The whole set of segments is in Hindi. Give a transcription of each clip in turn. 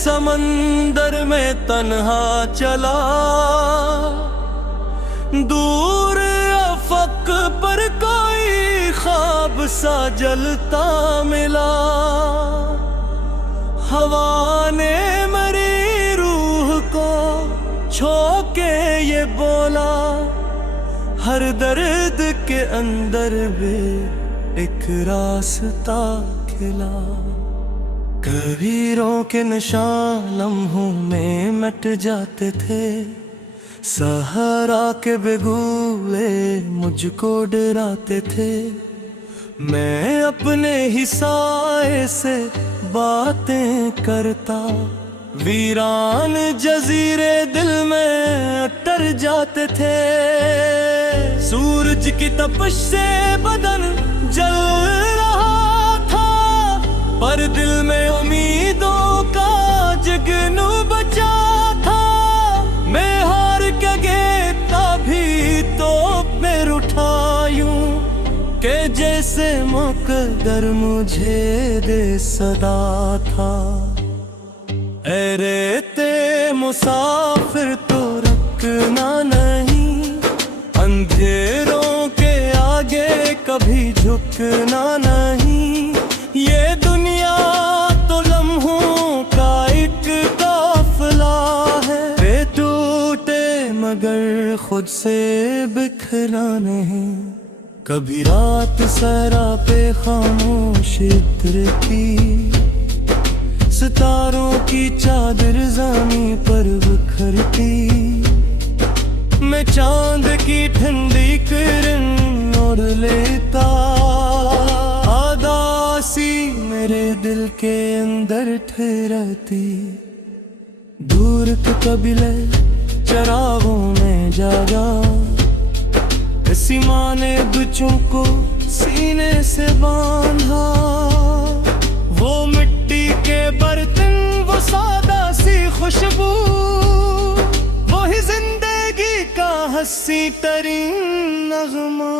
समंदर में तन्हा चला, दूर अफक पर कोई ख्वाब सा जलता मिला। हवा ने मरी रूह को छोके ये बोला, हर दर्द के अंदर भी एक रास्ता खिला। कबीरों के निशान लम्हों में मिट जाते थे, सहारा के बेगुले मुझको डराते थे। मैं अपने ही साए से बातें करता, वीरान जजीरे दिल में तर जाते थे। सूरज की तपिश से बदन जल रहा था, पर दिल में उम्मीदों का जगनू बचा था। मैं हार के गिरता भी तो मैं उठा यूं के जैसे मुकद्दर मुझे दे सदा था। ऐ रेते मुसाफिर तो रुकना नहीं, अंधेरों के आगे कभी झुकना नहीं। ये दुनिया तो लम्हों का एक काफिला है, वे टूटे मगर खुद से बिखरा नहीं। कभी रात सहरा पे खामोश इत्र की, सितारों की चादर ज़मीं पर बिखरती। मैं चांद की ठंडी किरण ओढ़ लेता, आदासी मेरे दिल के अंदर ठहरती। दूर के कबीले चरागों में जागा, किसी माँ ने बच्चों को सीने से बांधा। वो मिट्टी के बर्तन, वो सादा सी खुशबू, वही जिंदगी का हंसी तरीन नगमा।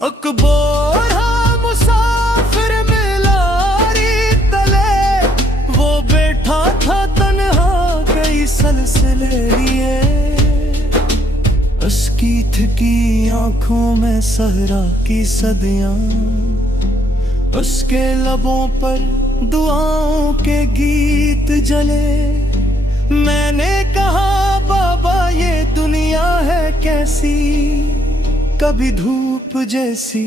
अकबोरा मुसाफिर मिलारी तले, वो बैठा था तन्हा कई सिलसिले लिए। उसकी थकी आंखों में सहरा की सदियां, उसके लबों पर दुआओं के गीत जले। मैंने कहा बाबा ये दुनिया है कैसी, कभी धूप जैसी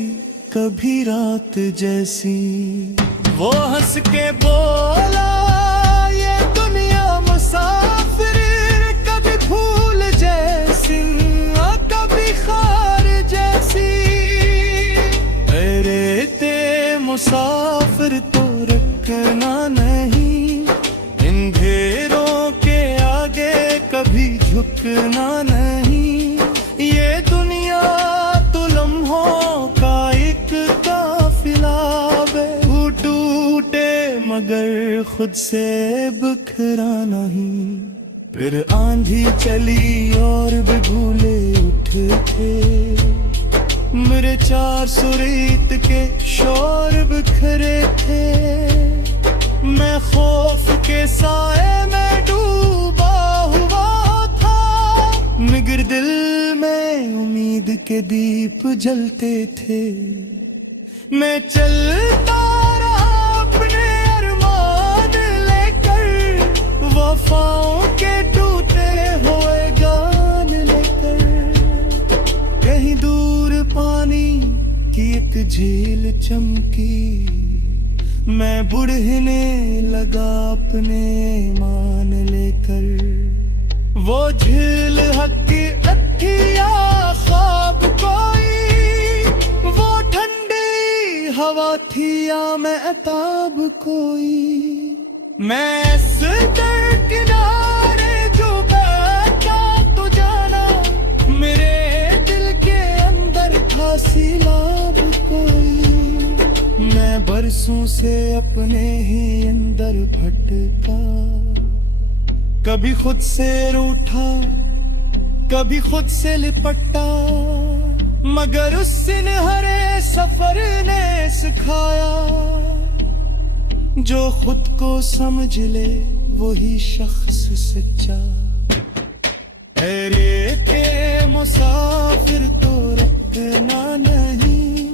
कभी रात जैसी। वो हंस के बोला ये दुनिया मुसाफिर, कभी फूल जैसी कभी खार जैसी। रेते मुसाफिर तो रुकना नहीं, इन घेरों के आगे कभी झुकना नहीं। ये दुनिया तो लम्हों का एक काफिला है, टूटे मगर खुद से बिखरा नहीं। फिर आंधी चली और भी भूले उठे, मेरे चार सुरीत के शोर बिखरे थे। मैं खौफ के साए में डूबा हुआ था, मगर दिल में उम्मीद के दीप जलते थे। मैं चलता रहा अपने अरमान लेकर, वफाओं के टूटे हुए गान लेकर। कहीं दूर पानी की एक झील चमकी, मैं बुढ़ने लगा अपने मान लेकर। वो झील हक की अथिया ख्वाब कोई, वो ठंडी हवा थी या मैं अताब कोई। मैं इस दर किनारे जो बैठा तो जाना, मेरे दिल के अंदर था सैलाब कोई। मैं बरसों से अपने ही अंदर भटका, कभी खुद से रूठा कभी खुद से लिपटा, मगर उस सिनहरे सफर ने सिखाया जो खुद को समझ ले वही शख्स सच्चा। अरे के मुसाफिर तो रखना नहीं,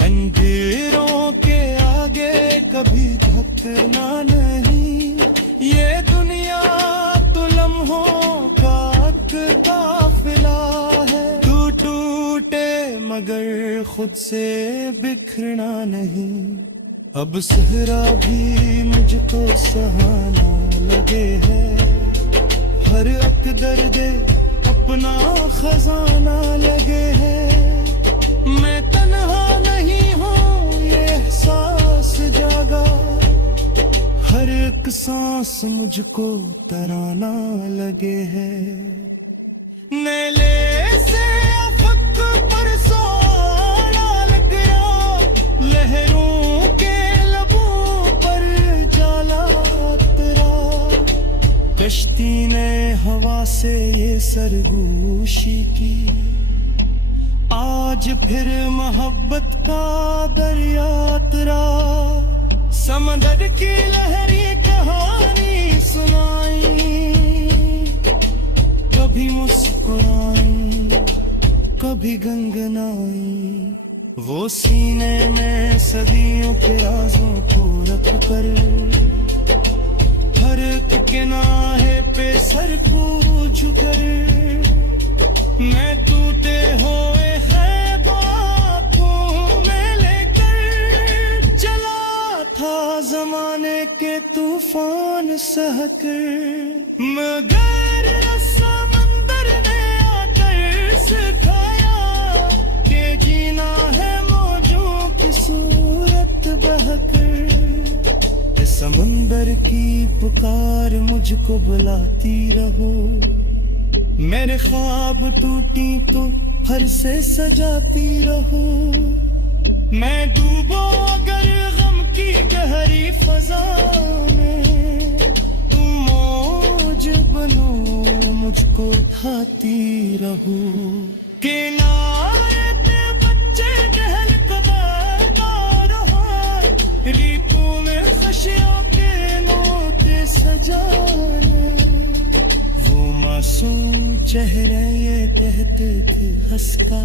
अंधेरों के आगे कभी झुकना नहीं। ये दुनिया तो लम्हों का काफिला है, तू टूटे मगर खुद से बिखरना नहीं। अब सहरा भी मुझको सहाना लगे है, हर एक दर्द अपना खजाना लगे है। मैं तन्हा नहीं हूँ ये एहसास जागा, हर एक सांस मुझको तराना लगे है। नेले से अफक पर सोना लग रहा, लहरों के लबों पर जाला तेरा। कश्ती ने हवा से ये सरगोशी की, आज फिर मोहब्बत का दरिया तरा। समंदर की लहरी कहानी सुनाई, कभी मुस्कुराई कभी गंगनाई। वो सीने में सदियों के राजों को रख कर, हर एक के नाहे पे सर को झुकर। मैं टूटे हुए है बातों में लेकर चला था जमाने के तूफान सहकर। मगर समंदर ने आकर सिखाया कि जीना है मौजों की सूरत बहकर। समुंदर की पुकार मुझको बुलाती रहो, मेरे ख्वाब टूटी तो हर से सजाती रहो। मैं डूबो अगर गम की गहरी फजा में, तुम मौज बनो मुझको उठाती रहो। किनारे पे बच्चे टहल कदर ना रहा, रीतों में खुशियों के नोटे सजाना। वो मासूम चेहरे ये कहते थे हंस का,